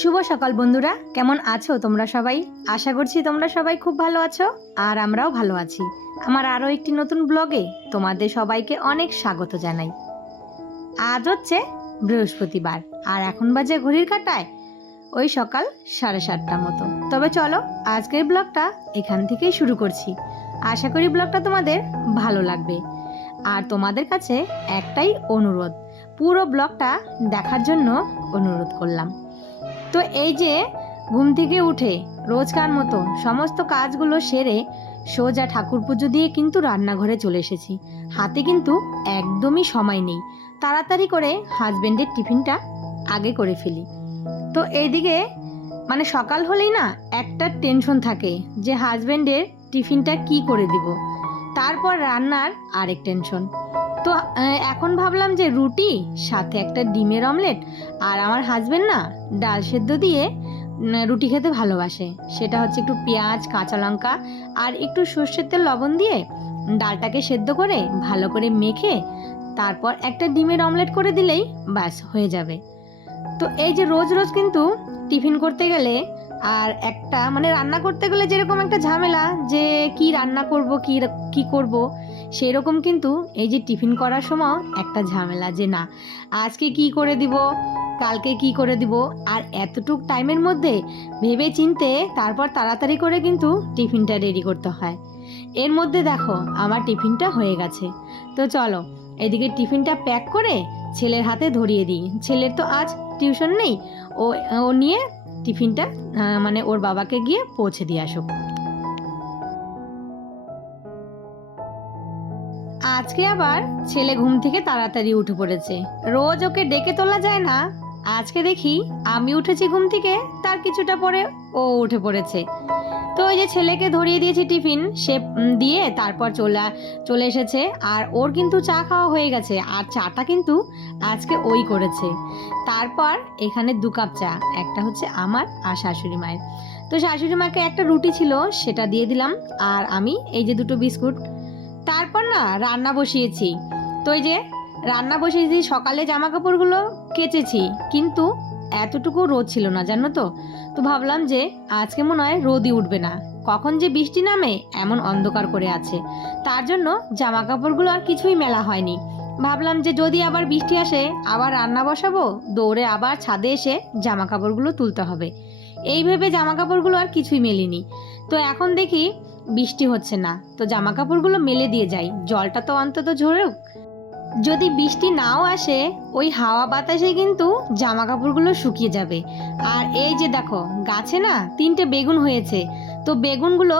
শুভ সকাল বন্ধুরা, কেমন আছো তোমরা সবাই? আশা করছি তোমরা সবাই খুব ভালো আছো আর আমরাও ভালো আছি। আমার আরও একটি নতুন ব্লগে তোমাদের সবাইকে অনেক স্বাগত জানাই। আজ হচ্ছে বৃহস্পতিবার আর এখন বাজে ঘড়ির কাঁটায় ওই সকাল 7:30 মতো। তবে চলো আজকের ব্লগটা এখান থেকেই শুরু করছি। আশা করি ব্লগটা তোমাদের ভালো লাগবে। আর তোমাদের কাছে একটাই অনুরোধ, পুরো ব্লগটা দেখার জন্য অনুরোধ করলাম। তো এই যে ঘুম থেকে উঠে রোজকার মতো সমস্ত কাজগুলো সেরে সোজা ঠাকুর পুজো দিয়ে কিন্তু রান্নাঘরে চলে এসেছি। হাতে কিন্তু একদমই সময় নেই, তাড়াতাড়ি করে হাজবেন্ডের টিফিনটা আগে করে ফেলি। তো এইদিকে মানে সকাল হলেই না একটা টেনশন থাকে যে হাজবেন্ডের টিফিনটা কি করে দিব, তারপর রান্নার আরেক টেনশন। তো এখন ভাবলাম যে রুটি সাথে একটা ডিমের অমলেট, আর আমার হাজবেন্ড না ডাল সেদ্ধ দিয়ে রুটি খেতে ভালোবাসে। সেটা হচ্ছে একটু পেঁয়াজ, কাঁচা লঙ্কা আর একটু সর্ষের তেল লবণ দিয়ে ডালটাকে সেদ্ধ করে ভালো করে মেখে তারপর একটা ডিমের অমলেট করে দিলেই ব্যাস হয়ে যাবে। তো এই যে রোজ রোজ কিন্তু টিফিন করতে গেলে আর একটা মানে রান্না করতে গেলে যেরকম একটা ঝামেলা যে কি রান্না করব কি করব, সেই রকম কিন্তু এই যে টিফিন করার সময় একটা ঝামেলা যে না আজকে কি করে দিব, কালকে কি করে দিব। আর এতটুক টাইমের মধ্যে ভেবে চিনতে তারপর তাড়াতাড়ি করে কিন্তু টিফিনটা রেডি করতে হয়। এর মধ্যে দেখো আমার টিফিনটা হয়ে গেছে। তো চলো এদিকে টিফিনটা প্যাক করে ছেলের হাতে ধরিয়ে দিই। ছেলের তো আজ টিউশন নেই, ও নিয়ে টিফিনটা মানে ওর বাবাকে গিয়ে পৌঁছে দিয়ে আসুক। আজকে আবার ছেলে ঘুম থেকে তাড়াতাড়ি উঠে পড়েছে। রোজ ওকে ডেকে তোলা যায় না, আজকে দেখি আমি উঠেছি ঘুম থেকে তার কিছুটা পরে ও উঠে পড়েছে। তো ওই যে ছেলেকে ধরিয়ে দিয়েছি টিফিন, সে দিয়ে তারপর চলে এসেছে। আর ওর কিন্তু চা খাওয়া হয়ে গেছে, আর চাটা কিন্তু আজকে ওই করেছে। তারপর এখানে 2 কাপ চা, একটা হচ্ছে আমার আর শাশুড়ি মায়ের। তো শাশুড়ি মাকে একটা রুটি ছিল সেটা দিয়ে দিলাম, আর আমি এই যে 2টো বিস্কুট। তারপর না রান্না বসিয়েছি। তো এই যে রান্না বসিয়েছি, সকালে জামা কাপড়গুলো কেচেছি কিন্তু এতটুকু রোদ ছিল না জানো তো। তো ভাবলাম যে আজকে মনে হয় রোদই উঠবে না, কখন যে বৃষ্টি নামে এমন অন্ধকার করে আছে। তার জন্য জামা কাপড়গুলো আর কিছুই মেলা হয়নি। ভাবলাম যে যদি আবার বৃষ্টি আসে আবার রান্না বসাবো, দৌড়ে আবার ছাদে এসে জামা কাপড়গুলো তুলতে হবে। এই ভেবে জামা কাপড়গুলো আর কিছুই মেলিনি। তো এখন দেখি বৃষ্টি হচ্ছে না, তো জামা কাপড়গুলো মেলে দিয়ে যাই, জলটা তো অন্তত ঝরুক। যদি বৃষ্টি নাও আসে ওই হাওয়া বাতাসে কিন্তু জামা কাপড়গুলো শুকিয়ে যাবে। আর এই যে দেখো গাছে না 3টে বেগুন হয়েছে, তো বেগুনগুলো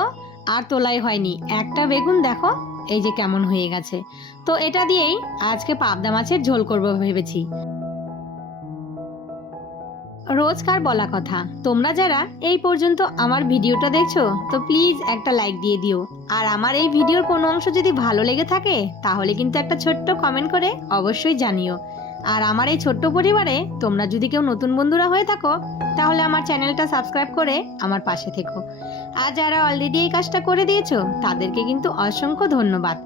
আর তোলাই হয়নি। একটা বেগুন দেখো এই যে কেমন হয়ে গেছে। তো এটা দিয়েই আজকে পাবদা মাছের ঝোল করব ভেবেছি। রোজকার বলা কথা, তোমরা যারা এই পর্যন্ত আমার ভিডিওটা দেখছো তো প্লিজ একটা লাইক দিয়ে দিও। আর আমার এই ভিডিওর কোনো অংশ যদি ভালো লেগে থাকে তাহলে কিন্তু একটা ছোট্ট কমেন্ট করে অবশ্যই জানিও। আর আমার এই ছোট্ট পরিবারে তোমরা যদি কেউ নতুন বন্ধুরা হয়ে থাকো তাহলে আমার চ্যানেলটা সাবস্ক্রাইব করে আমার পাশে থেকো। আর যারা অলরেডি এই কাজটা করে দিয়েছো তাদেরকে কিন্তু অসংখ্য ধন্যবাদ।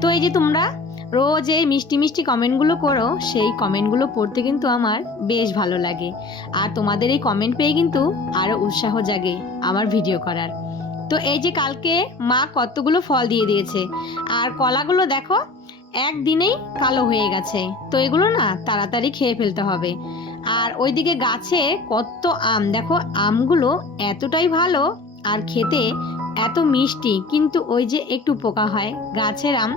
তো এই যে তোমরা রোজ এই মিষ্টি মিষ্টি কমেন্টগুলো করো, সেই কমেন্টগুলো পড়তে কিন্তু আমার বেশ ভালো লাগে। আর তোমাদের এই কমেন্ট পেয়ে কিন্তু আরও উৎসাহ জাগে আমার ভিডিও করার। তো এই যে কালকে মা কতগুলো ফল দিয়ে দিয়েছে, আর কলাগুলো দেখো একদিনেই কালো হয়ে গেছে। তো এগুলো না তাড়াতাড়ি খেয়ে ফেলতে হবে। আর ওইদিকে গাছে কত আম, দেখো আমগুলো এতটাই ভালো আর খেতে এত মিষ্টি, কিন্তু ওই যে একটু পোকা হয় গাছের আম।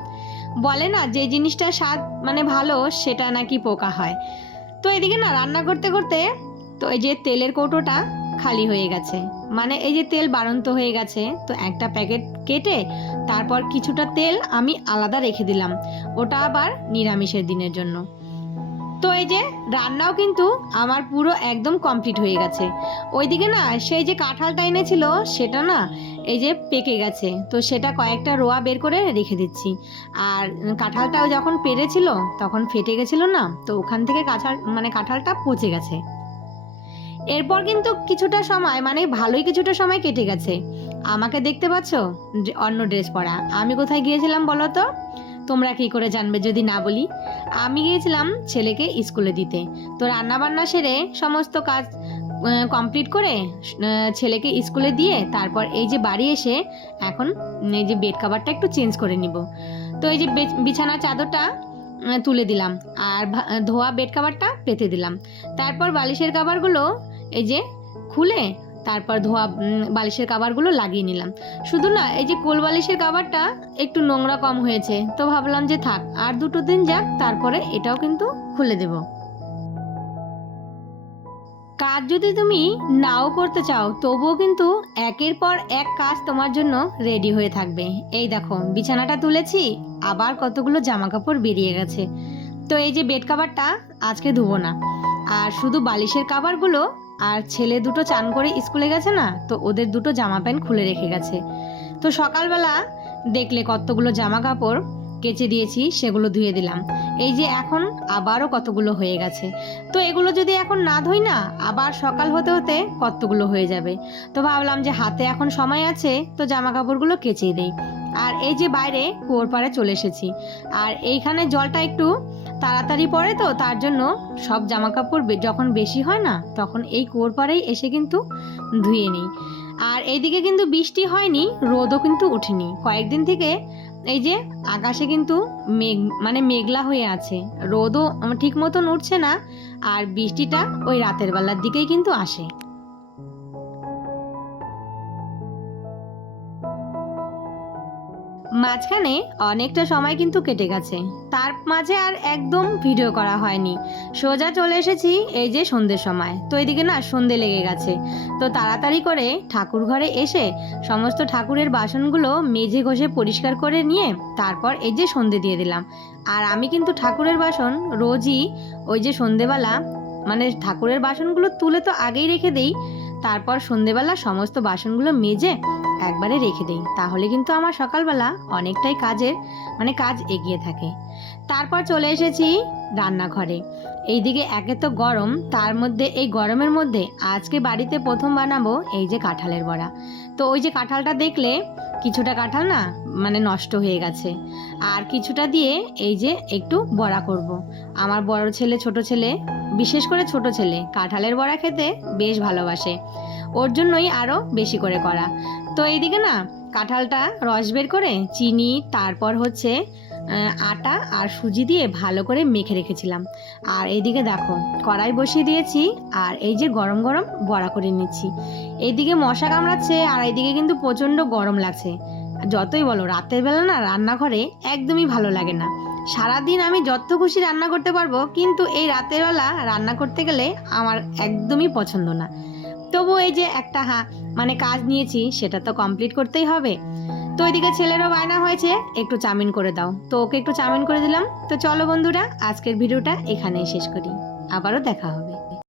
বলে না যে জিনিসটা স্বাদ মানে ভালো সেটা নাকি পোকা হয়। তো এদিকে না রান্না করতে করতে তো এই যে তেলের কৌটোটা খালি হয়ে গেছে, মানে এই যে তেল বাড়ন্ত হয়ে গেছে। তো একটা প্যাকেট কেটে তারপর কিছুটা তেল আমি আলাদা রেখে দিলাম, ওটা আবার নিরামিষের দিনের জন্য। তো এই যে রান্নাও কিন্তু আমার পুরো একদম কমপ্লিট হয়ে গেছে। ওইদিকে না সেই যে কাঁঠালটা এনেছিল সেটা না এই যে পেকে গেছে, তো সেটা কয়েকটা রোয়া বের করে রেখে দিচ্ছি। আর কাঁঠালটাও যখন পেরেছিল তখন ফেটে গেছিল না, তো ওখান থেকে কাঁঠালটা পচে গেছে। এরপর কিন্তু কিছুটা সময় মানে ভালোই কিছুটা সময় কেটে গেছে। আমাকে দেখতে পাচ্ছ অন্য ড্রেস পরা, আমি কোথায় গিয়েছিলাম বলো তো? তোমরা কি করে জানবে যদি না বলি? আমি গিয়েছিলাম ছেলেকে স্কুলে দিতে। তো রান্না বান্না সেরে সমস্ত কাজ কমপ্লিট করে ছেলেকে স্কুলে দিয়ে তারপর এই যে বাড়ি এসে এখন এই যে বেড কভারটা একটু চেঞ্জ করে নিব। তো এই যে বিছানার চাদরটা তুলে দিলাম আর ধোয়া বেড কভারটা পেতে দিলাম। তারপর বালিশের কভারগুলো এই যে খুলে তারপর ধোয়া বালিশের কভারগুলো লাগিয়ে নিলাম। শুধু না, এই যে কোল বালিশের কভারটা একটু নোংরা কম হয়েছে, তো ভাবলাম যে থাক আর 2 দিন যাক, তারপরে এটাও কিন্তু খুলে দেব। কাজ যদি তুমি নাও করতে চাও তবুও কিন্তু একের পর এক কাজ তোমার জন্য রেডি হয়ে থাকবে। এই দেখো বিছানাটা তুলেছি, আবার কতগুলো জামা কাপড় বেরিয়ে গেছে। তো এই যে বেড কভারটা আজকে ধুবো না, আর শুধু বালিশের কভারগুলো আর ছেলে দুটো চান করে স্কুলে গেছে না, তো ওদের দুটো জামা প্যান্ট খুলে রেখে গেছে। তো সকালবেলা দেখলে কতগুলো জামা কাপড় কেচে দিয়েছি, সেগুলো ধুয়ে দিলাম। এই যে এখন আবারও কতগুলো হয়ে গেছে। তো এগুলো যদি এখন না ধুই না, আবার সকাল হতে হতে কতগুলো হয়ে যাবে। তো ভাবলাম যে হাতে এখন সময় আছে, তো জামা কাপড়গুলো কেচেই দেই। আর এই যে বাইরে কুয়োর পাড়ে চলে এসেছি, আর এইখানে জলটা একটু তাড়াতাড়ি পড়ে, তো তার জন্য সব জামা কাপড় যখন বেশি হয় না, তখন এই কুয়োর পাড়েই এসে কিন্তু ধুয়ে নিই। আর এইদিকে কিন্তু বৃষ্টি হয়নি, রোদও কিন্তু উঠেনি কয়েকদিন থেকে। এই যে আকাশে কিন্তু মেঘলা হয়ে আছে, রোদও ঠিক মতন উঠছে না, আর বৃষ্টিটা ওই রাতের বেলার দিকেই কিন্তু আসে। মাঝখানে অনেকটা সময় কিন্তু কেটে গেছে, তার মাঝে আর একদম ভিডিও করা হয়নি। সোজা চলে এসেছি এই যে সন্ধ্যের সময়, তো এদিকে না সন্ধ্যে লেগে গেছে। তো তাড়াতাড়ি করে ঠাকুর ঘরে এসে সমস্ত ঠাকুরের বাসনগুলো মেজে ঘষে পরিষ্কার করে নিয়ে তারপর এই যে সন্ধ্যে দিয়ে দিলাম। আর আমি কিন্তু ঠাকুরের বাসন রোজই ওই যে সন্ধ্যেবেলা ঠাকুরের বাসনগুলো তুলে তো আগেই রেখে দেই, তারপর সন্ধ্যেবেলা সমস্ত বাসনগুলো মেজে একবারে রেখে দেই, তাহলে কিন্তু আমার সকালবেলা অনেকটাই কাজ এগিয়ে থাকে। তারপর চলে এসেছি রান্নাঘরে। এইদিকে একে তো গরম, তার মধ্যে এই গরমের মধ্যে আজকে বাড়িতে প্রথম বানাবো এই যে কাঁঠালের বড়া। তো ওই যে কাঁঠালটা দেখলে কিছুটা কাঁঠাল না নষ্ট হয়ে গেছে, আর কিছুটা দিয়ে এই যে একটু বড়া করব। আমার বড় ছেলে ছোট ছেলে, বিশেষ করে ছোট ছেলে কাঁঠালের বড়া খেতে বেশ ভালোবাসে, ওর জন্যই আরও বেশি করে করা। তো এইদিকে না কাঁঠালটা রস বের করে চিনি তারপর হচ্ছে আটা আর সুজি দিয়ে ভালো করে মেখে রেখেছিলাম। আর এইদিকে দেখো কড়াই বসিয়ে দিয়েছি, আর এই যে গরম গরম বড়া করে নিচ্ছি। এইদিকে মশা কামড়াচ্ছে, আর এইদিকে কিন্তু প্রচণ্ড গরম লাগছে। যতই বলো রাতের বেলা না রান্নাঘরে একদমই ভালো লাগে না। সারাদিন আমি যত খুশি রান্না করতে পারবো, কিন্তু এই রাতের বেলা রান্না করতে গেলে আমার একদমই পছন্দ না। তবু এই যে একটা কাজ নিয়েছি, সেটা তো কমপ্লিট করতেই হবে। তো ওইদিকে ছেলেরও বায়না হয়েছে একটু চাউমিন করে দাও, তো ওকে একটু চাউমিন করে দিলাম। তো চলো বন্ধুরা, আজকের ভিডিওটা এখানেই শেষ করি, আবারও দেখা হবে।